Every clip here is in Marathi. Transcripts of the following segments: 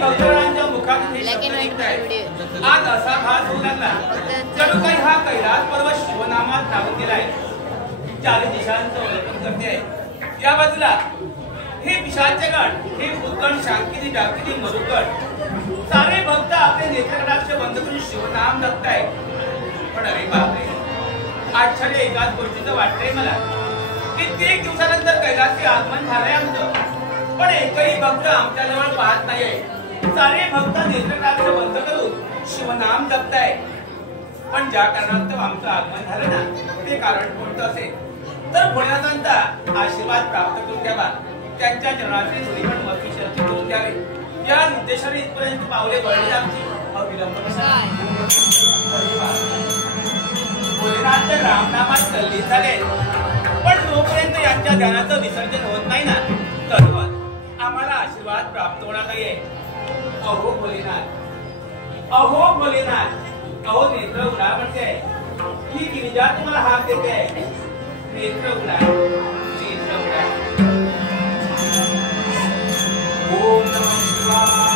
भक्तरांच्या मुखातून हे शब्द निघतायत. आज असा भास होऊ लागला जणू काही हा कैलास पर्वत शिवनामात धावून गेलाय. चारी दिशांचं अवलोकन करते आहे. या बाजूला हे पिशाचगण, हे भूतगण, शांकिनी, डाकिनी, मरुगण सारे भक्त आपले नेत्रकटाक्ष बंद करून शिवनाम जपताय. पण अरे बापरे, आश्चर्य एकाच गोष्टीचं वाटतंय मला. कित्येक दिवसानंतर कैलासी आगमन झालंय आमचं, पण एकही भक्त आमच्याजवळ पाहत नाहीये. सारे भक्त नेत्रकटाक्ष बंद करून शिवनाम जपताय. पण ज्या कारणास्तव आमचं आगमन झालं ना, ते कारण कोणतं असेल तर भोलेनाथांचा आशीर्वाद प्राप्त करून द्यावा. त्यांच्या चरणाचे श्रीमंत मस्तिष्क करून द्यावे. या उद्देशाने इथपर्यंत पावले वळली आमची. अविलंब भोलेनाथच्या रामनामात तल्लीन झाले, पण जोपर्यंत यांच्या ध्यानाचं विसर्जन होत नाही ना, तोवर आम्हाला आशीर्वाद प्राप्त होणार नाहीये. अहो भोलेनाथ, अहो भोलेनाथ, अहो नेत्र उघडा म्हणते. ही गिरिजा तुम्हाला हाक देते. नेत्र उघडा, नेत्र उघडा. ओम नमः शिवाय.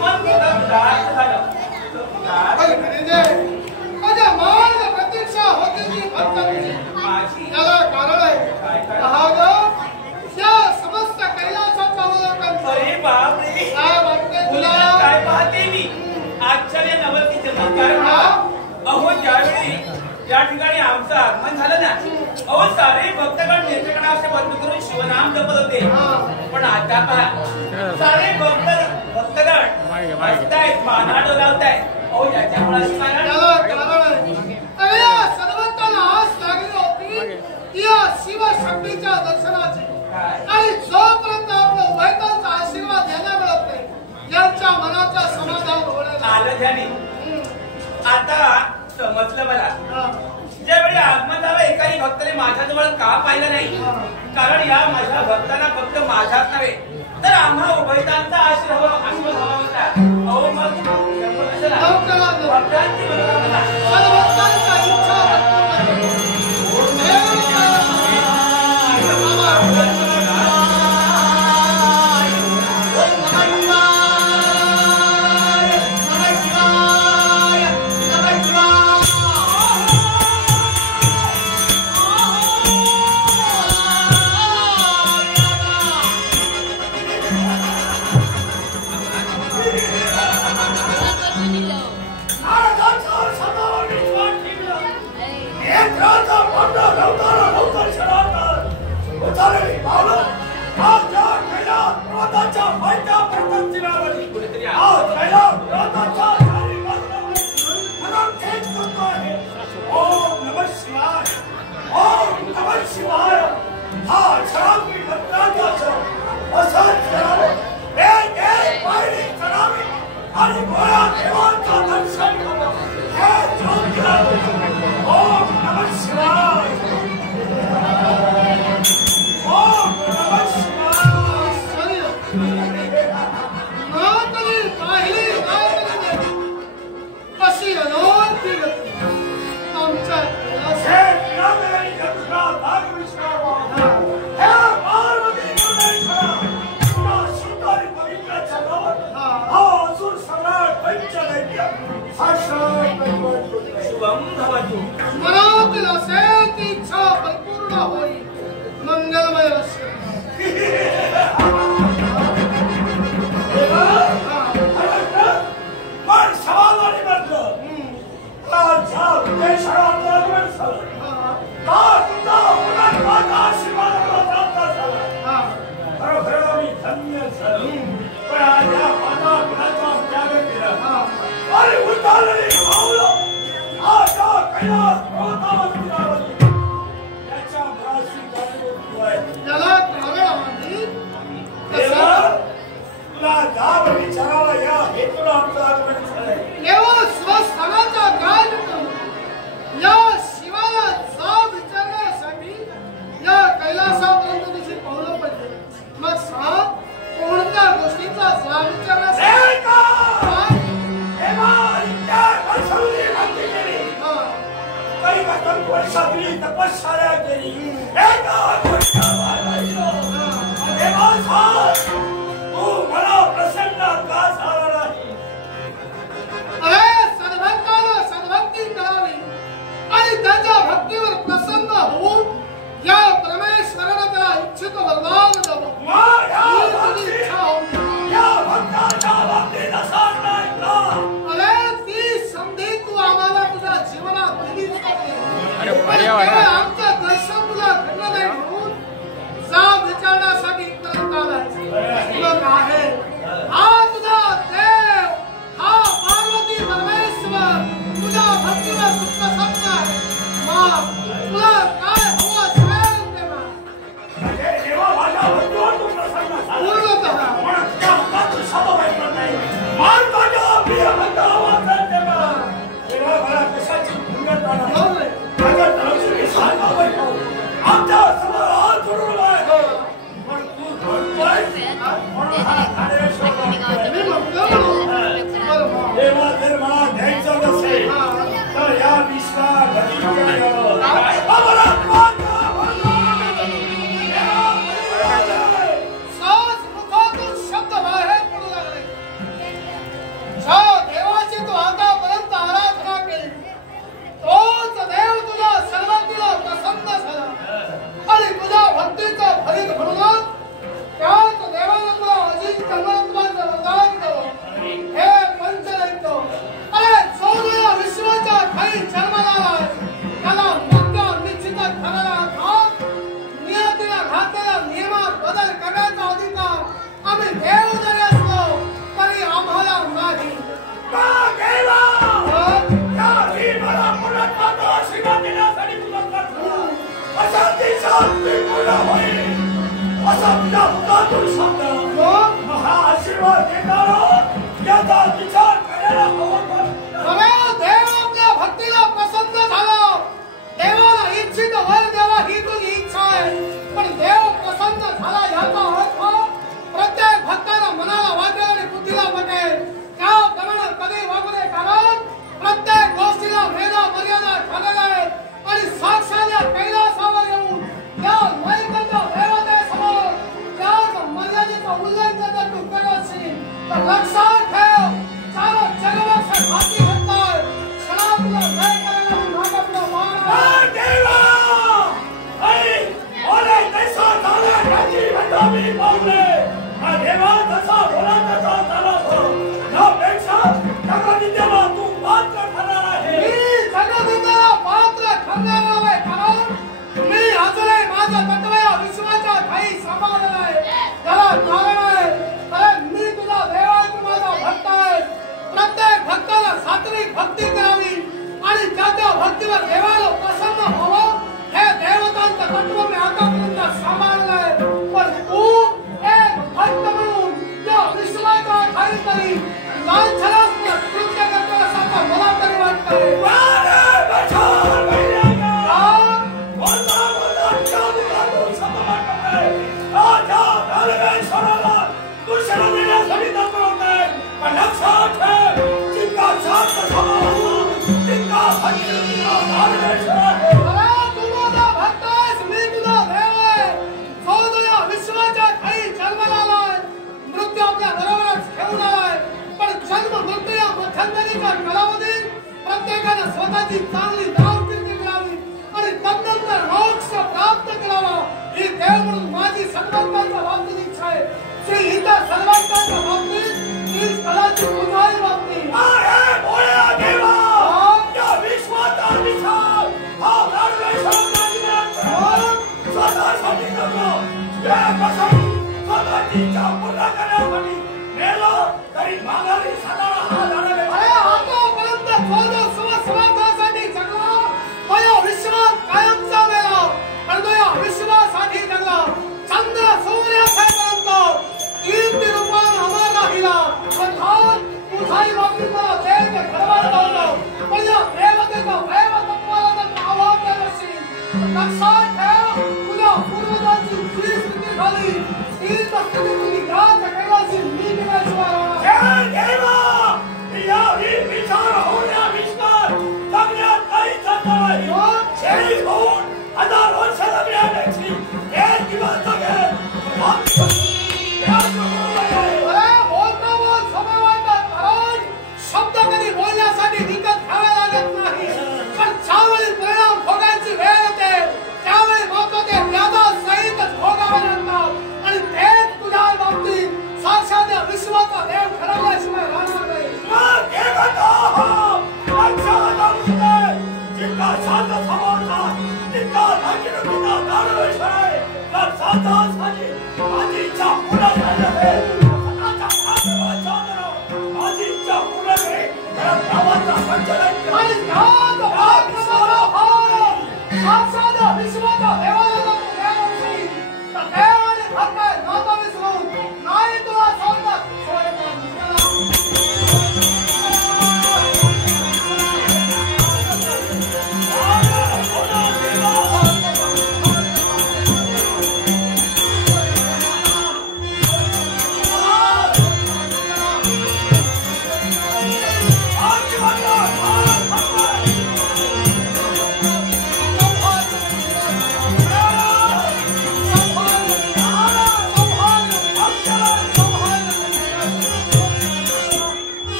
मन उदास झालं. माझ्या मान प्रतीक्षा होती ती फक्त माझी याला कारण आहे. त्या समस्त कैलासाचं अवलोकन. अरे बापरे, काय वाटते तुला? काय पाहते मी आश्चर्य नवल की चमत्कार. अहो ज्यावेळी या ठिकाणी आमचं आगमन झालं ना, अहो सारे भक्तगण नेत्रकणाचे बंद करून शिवनाम जपत होते. पण आता पहा, सारे भक्तगण हसतायत, माना डोलावतायत. अहो याच्यामुळे सर्वताला आस लागली होती या शिवशक्तीच्या दर्शनाची. आणि जोपर्यंत आपल्या उभयतांचा आशीर्वाद घ्यायला मिळत नाही, यांच्या मनाचा समाधान होणार आलं ध्यानी. आता समजलं मला. ज्यावेळी आगमन झालं एकाही भक्ताने माझ्याजवळ का पाहिलं नाही, कारण या माझ्या भक्तांना फक्त माझाच नव्हे तर आम्हा उभयतांचा आशीर्वाद हवा होता. अहो मग भक्तांची मनातील असेल ती इच्छा परिपूर्ण होई. मंगलमय असेल. तपश्चर्या केली. मला प्रसन्न का झाला नाही. अरे सद्भक्ताला सद्भक्ती करावी आणि त्याच्या भक्तीवर प्रसन्न होऊन या परमेश्वराला त्याला इच्छित वरदान द्यावं. अरे ती संधी तू आम्हाला तुझ्या जीवनात दिलीच नाही. आमचं दर्शन तुला घडलं नाही म्हणून जा विचारण्यासाठी इथपर्यंत आलाय. भक्तीला प्रसन्न झाला. देवाला इच्छित वर देवा ही तुझी इच्छा आहे. पण देव प्रसन्न झाला याचा अर्थ प्रत्येक भक्ताला मनाला वाटेल आणि बुद्धीला पटेल त्याप्रमाणे कधी वागू नये. कारण प्रत्येक गोष्टीला वेदा मर्यादा ठरलेल्या आहेत आणि साक्षात या कैलासावर येऊन या वैकुंठ देवतेसमोर त्याच मर्यादेचं उल्लंघन जर तू करत असशील तर लक्षात ठेव सारा जगवंश हाती घालतोय. क्षणातुला जय करायला नागपुढं मान देवा मी पावले हा देवा तसा बोला तसा झाला हो. यापेक्षा जगदिंद्याला तू पात्र ठरणार आहे. मी जगदिंद्याला पात्र ठरणार आहे. कारण मी अजूनही माझ्या तत्वया विश्वाच्या ठाई सांभाळलेला आहे. त्याला कारण आहे कारण मी तुझा देव आहे. तू माझा भक्त आहे. प्रत्येक भक्ताला सात्विक भक्ती करावी आणि त्या भक्तीवर देवाला प्रसन्न व्हावं हे देवतांचं तत्व मी आतापर्यंत सांभाळलं आहे. पण तू एक भक्त म्हणून या विश्वाचा काहीतरी लांछनात्मक कृत्य करतो असं मला तरी वाटतंय. प्रत्येकाने स्वतःची चांगली नावकीर्ती करावी आणि तदनंतर मोक्ष प्राप्त करावा ही देव म्हणून माझी सर्वांच्या बाबतीत इच्छा आहे. श्री इतर सर्वांच्या बाबतीत ही कलाची पूजाही बाबतीत विश्वासाठी जगला. चंद्र सूर्यापर्यंत कीर्ती रूपाने आम्हाला राहिला. पण तुझाही बाबतीत मला देव घडवायला लावलं. पण या देवतेचा वैभवत्वाला जर आवाज देत असशील लक्षात ठेव तुझ्या पूर्वजांची जी स्थिती झाली तीच स्थिती तुझी गाठ कैलासी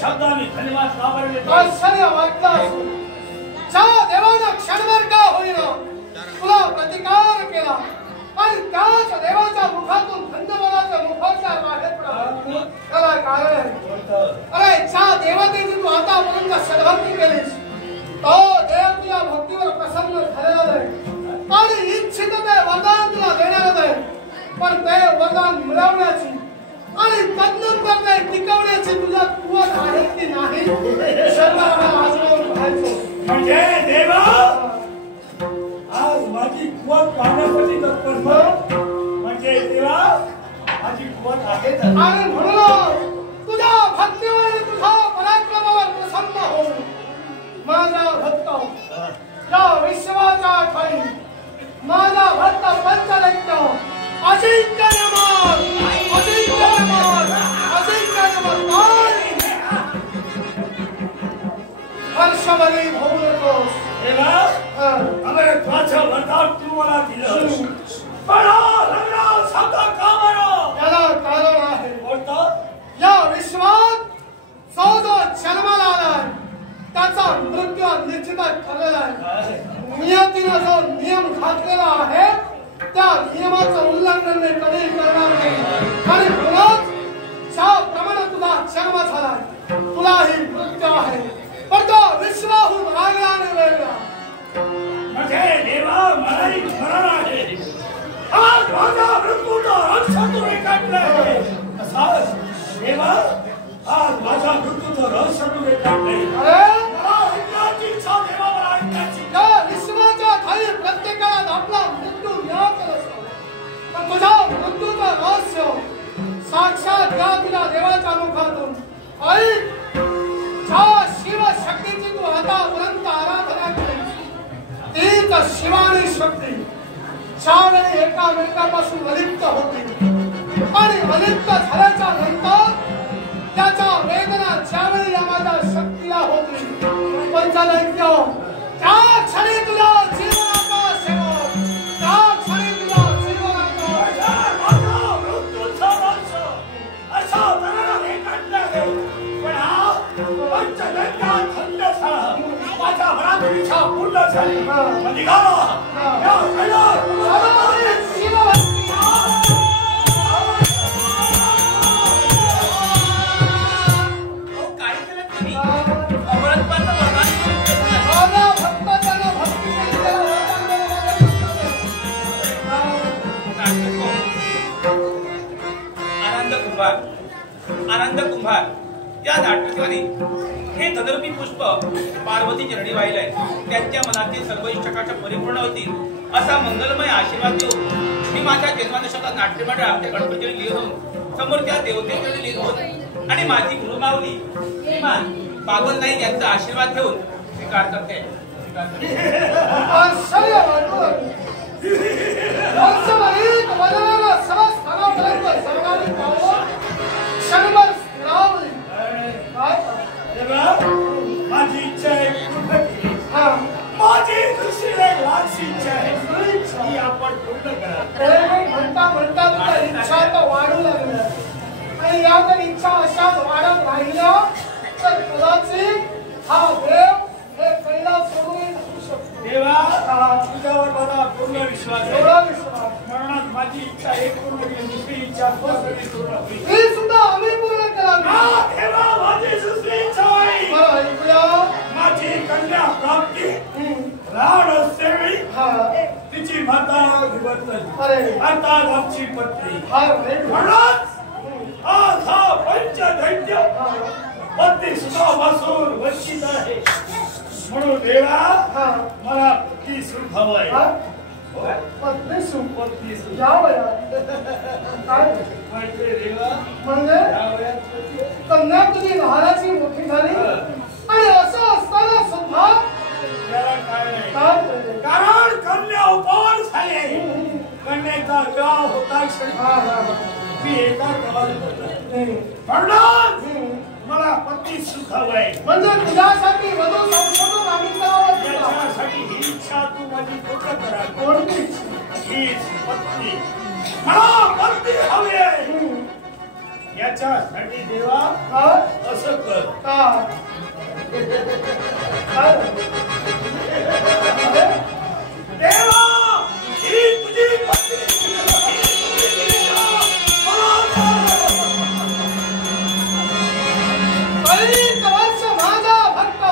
शब्दाने धन्यवाद का बरं देतो? आश्चर्य वाटलं असून ज्या देवानं क्षणभर का होईना तुला प्रतिकार केला आणि त्याच देवाच्या मुखातून धन्यवादाच्या मुखाच्या बाहेर पडला त्याला कारण आहे. अरे ज्या देवतेची तू आतापर्यंत सद्भक्ती केलीस तो देव तुझ्या भक्तीवर प्रसन्न झालेला नाही आणि इच्छित ते वरदान तुला देणार नाही. पण ते वरदान मिळवण्याची आणि तदनंतर ते टिकवण्याची तुझ्या कुवत आहे की नाही शरीराला आजमावून पाहायचं. म्हणजे देवा आज माझी कुवत पाहण्यासाठी तत्पर म्हणजे देवा माझी कुवत आहे. आणि म्हणून तुझ्या भक्तीवर आणि तुझ्या पराक्रमावर प्रसन्न होऊन माझा भक्त या विश्वाच्या ठाई माझा भक्त पंचदैत्य अजिंक्य नमन अजिंक्य नमन अजिंक्य नमन हर्षवरी होऊ नकोस. देवा अगर तुझं वरदान तू मला दिलं पण लग्न साधा का बरं? त्याला कारण आहे. कोणतं? या विश्वात जो जो जन्माला आलाय त्याचा मृत्यू निश्चित ठरलेला आहे. नियतीनं जो नियम घातलेला आहे त्या नियमाचं उल्लंघन मी कधीही करणार नाही. आणि म्हणून ज्याप्रमाणे तुला जन्म झालाय तुलाही मृत्यू आहे पण तो विश्वाहून रागला आणि वेगळा. म्हणजे देवा मलाही मरण आहे. आज माझा मृत्यूचा रक्ष तू रेखाटलाय. असाच देवा आज माझा मृत्यूचं रहस्य तू रेखाटलंय. अरे मला ऐकण्याची इच्छा देवा मला ऐकण्याची. या विश्वाच्या ठाई प्रत्येकाला आपला मृत्यू न्यायचा असतो पण तुझ्या मृत्यूचं रहस्य साक्षात या तुझ्या देवाच्या मुखातून ऐक. ज्या शिवशक्तीची तू आतापर्यंत आराधना केलीस तीच शिवानी शक्ती ज्यावेळी एकामेकापासून अलिप्त होती आणि अलिप्त झाल्याच्या नंतर त्याच्या वेदना ज्यावेळी या माझ्या शक्तीला होती पंचदैत्य त्या क्षणी तुझ्या जीवनाचा सेवक त्या क्षणी तुझ्या जीवनाचा माझा मृत्यूचा रहस्य असा मरण रेखाटलाय. पण हा पंचदैत्य थंड झाला. माझ्या मनाची इच्छा पूर्ण झाली. निघाला या कैलास शिवभक्ती काय केलं तुम्ही? अमरत्वाचं वरदान करून घेतलं. माझा भक्त त्याला भक्ती केली त्याला वरदान आनंद कुंभार आनंद कुंभार या नाटकाने हे धनुर्वी पुष्प पार्वती चरणी वाहिलंय. त्यांच्या मनातील सर्व इच्छाकांक्षा परिपूर्ण होतील असा मंगलमय आशीर्वाद देऊन मी माझ्या जन्मादशकात नाट्यमंडळ आपल्या गणपतीने लिहून समोर त्या देवतेकडे लिहून आणि माझी गुरुमाऊली श्रीमान बाबल नाईक यांचा आशीर्वाद घेऊन स्वीकार करते. आश्चर्य वाटलं. वर्षभरीत वदनाला सर्व स्थानापर्यंत सरकारी पावलं क्षणभर स्थिरावली. काय? देवा माझी इच्छा आहे पूर्ण केली. हा. माझी दुसरी एक लाखची इच्छा आहे ती आपण पूर्ण करा. ते म्हणता म्हणता तुझ्या इच्छा तर वाढू लागल्या आणि या जर इच्छा अशाच वाढत राहिल्या तर कदाचित हा देव हे कैलास सोडून जाऊ शकतो. देवा तुझ्यावर माझा पूर्ण विश्वास आहे. एवढा विश्वास म्हणून माझी इच्छा एक पूर्ण केली दुसरी इच्छा पूर्ण होईल. ही सुद्धा आम्ही पूर्ण करावी. देवा माझी दुसरी इच्छा आहे. बरं ऐकूया. माझी कन्या प्राप्ती राड सेवी तिची माता निवर्तन अरे अर्थात आमची पत्नी फार वाईट. म्हणून आज हा पंचदैत्य पत्नी सुखापासून वंचित आहे. म्हणून देवा मला पत्नी सुख हवंय. पत्नी सुख पत्नी सुख या वयात काय म्हणजे देवा म्हणजे या वयात पत्नी कन्या तुझी लहानाची मोठी झाली आणि असं असताना सुद्धा त्याला काय नाही. काय झाले? कारण कन्या उपवास झाले. कन्याचा विवाह होता क्षणी मी एका म्हणून मला पत्नी सुख हवंय. म्हणजे तुझ्यासाठी वधू संशोधन आम्ही करावं. याच्यासाठी ही इच्छा तू माझी पूर्ण करा. कोणती? हीच पत्नी मला पत्नी हवी आहे. याच्यासाठी देवा काय? असं कर. काय? देवा ही तुझी पत्नी माझा भक्त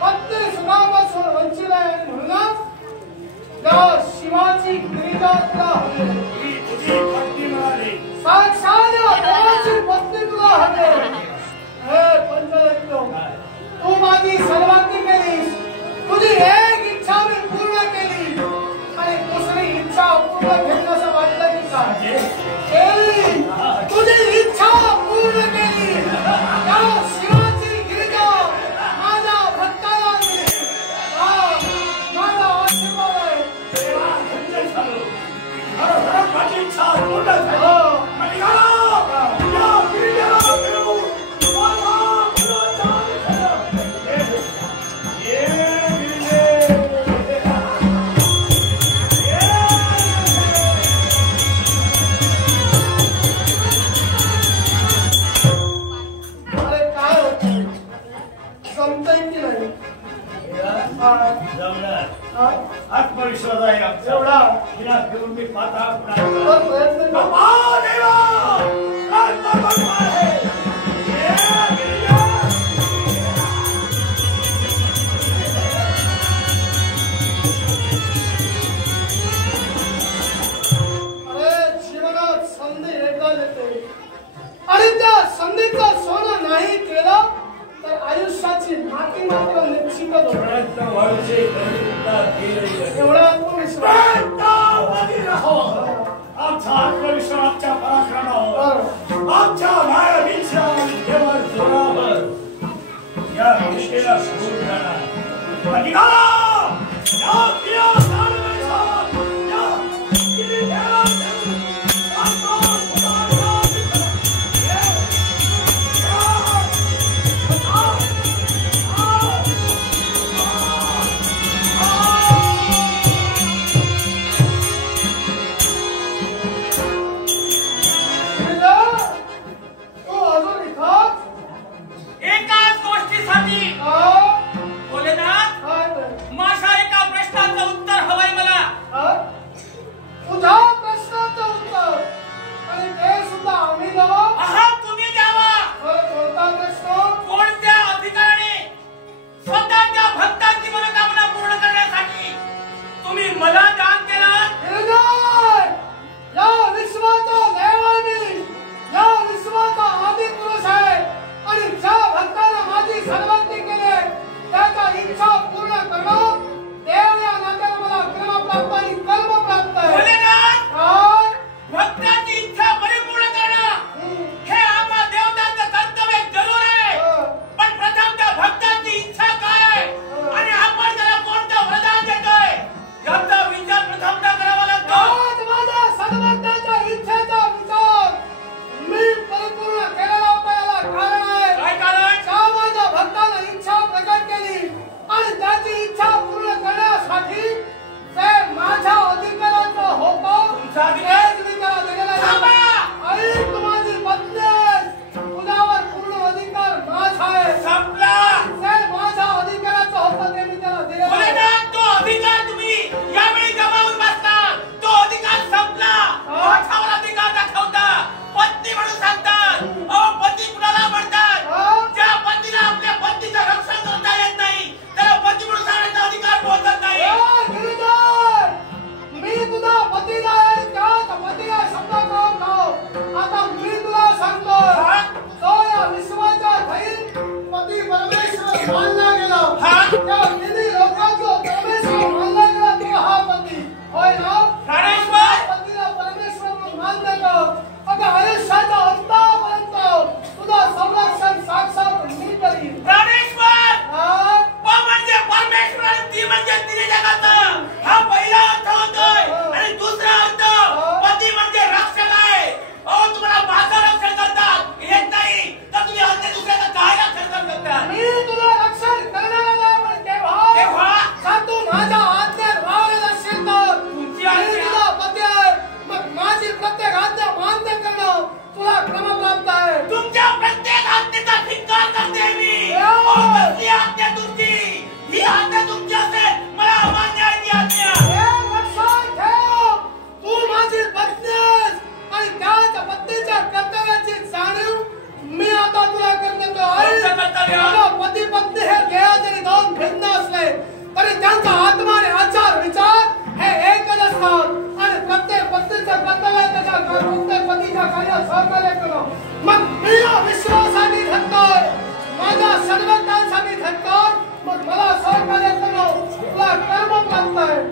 पत्नी सुखापासून वंचित आहे म्हणूनच या शिवाची गिरिजातला हवे ही तुझी पत्नी मिळाली साक्षात देवाची पत्नी तुला हवे हे पंचरत्न तू माझी सर्वांगी केलीस तुझी एक इच्छा मी पूर्ण केली आणि दुसरी इच्छा पूर्ण घेण्याचं वाटलं की काय केली तुझी इच्छा पूर्ण केली या शिवाची गिरिजा माझ्या भक्ताला दिली माझा आशीर्वाद आहे देवा धन्य झालो खरं माझी इच्छा पूर्ण झाली आणि या गिरिजेला घेऊन माझा पुनरुद्धार झाला ये गिरिजे अरे काय होत जमतंय की नाही जमणार हा? आत्मविश्वास आहे आमचा एवढा तिला घेऊन मी पाता तर प्रयत्न कर. बाबा देवा आत्मभगवान आहे ये गिरिजा अरे जीवनात संधी एकदा येते आणि त्या संधीचं सोनं नाही केलं तर आयुष्याची माती मात्र निश्चितच होणार. प्रयत्न व्हायचे करीता केले एवढा आत्मविश्वास प्रयत्नामध्ये राहो आमचा आत्मविश्वास आमच्या पराक्रमावर आमच्या मायावीच्या विद्येवर जोरावर या विषयाला सोडून जाणार अधिकारा या क्रिया चालवायचा या गिरिजेला आत्मा पुकारला तू अजून इथंच एकाच गोष्टीसाठी काय भोलेनाथ ते? माझ्या एका प्रश्नाचं उत्तर हवंय मला हा? तुझ्या प्रश्नाचं उत्तर आणि ते सुद्धा आम्ही देऊ आहात तुम्ही द्यावा कोणता प्रश्न कोणत्या अधिकाराने स्वतःच्या भक्तांची मनोकामना पूर्ण करण्यासाठी तुम्ही मला दान केलं गिरिजय या विश्वाचा देव आहे मी या विश्वाचा आदि पुरुष आहे आणि ज्या भक्ताला माझी सर्वांती केली त्याच्या इच्छा पूर्ण करणं देव या नात्याने मला क्रम प्राप्त आणि कर्म प्राप्त आहे भोलेनाथ काय? भक्ताची इच्छा परिपूर्ण करणं हे आम्हा देवतांचं कर्तव्य जरूर आहे पण प्रथम त्या भक्तांची इच्छा काय आहे आणि आपण त्याला कोणतं वरदान देतोय याचा विचार प्रथमता करावा लागतो आज माझ्या सद्भक्ताच्या इच्छेचा विचार मी परिपूर्ण केलेला होता याला कारण आहे काय कारण ज्या माझ्या भक्ताने इच्छा प्रकट केली आणि त्याची इच्छा पूर्ण करण्यासाठी ते माझ्या अधिकाराचं होतं तुमचा अधिकार? तेच मी त्याला दिलेला थांबा! आहे. ऐक माझी पत्नी आहे. तुझ्यावर पूर्ण अधिकार माझा आहे संपला ते माझ्या अधिकाराचं होतं ते मी त्याला दिलेलं आहे. भोलेनाथ तो अधिकार तुम्ही यावेळी गमावून बसला तो अधिकार संपला माझ्यावर अधिकार दाखवता पत्नी म्हणून सांगतात अहो पती कुणाला म्हणतात ज्या पतीला आपल्या पतीचं रक्षण करता येत नाही त्याला पती म्हणून सांगण्याचा अधिकार बोलत नाही ए, गिरिजय! मी तुझा पतीला आहे त्याच पतीला शब्द करून खाऊ आता मी तुला सांगतोय जो या विश्वाचा धैर्य पती परमेश्वर मानला गेला त्या तिन्ही लोकांचा परमेश्वर मानला गेला तो हा पती होय ना प्राणेश्वर! पतीला परमेश्वर म्हणून मानलं का अगं आयुष्याच्या अंतापर्यंत तुझा संरक्षण साक्षात मी करीन प्राणेश्वर हा? प म्हणजे परमेश्वर आणि ती म्हणजे तिन्ही जगाचं हा पहिला अर्थ होतोय आणि दुसरा अर्थ पती म्हणजे रक्षक आहे अहो तुम्हाला माझं रक्षण करतात येत नाही तर तुम्ही अन्य दुसऱ्याचं काय रक्षण करू शकता मी तुला रक्षण पती पत्नी हे देह जरी दोन भिन्न असले तरी त्यांचा आत्मा आणि आचार विचार हे एकच असतात आणि प्रत्येक पत्नीचं कर्तव्य त्याच्या प्रत्येक पतीच्या कार्यात सहकार्य करणं. मग मीला विश्वासाने धरतोय, माझ्या सर्वज्ञांसाठी धरतोय, मग मला सहकार्य करणं तुला कर्म लागतंय.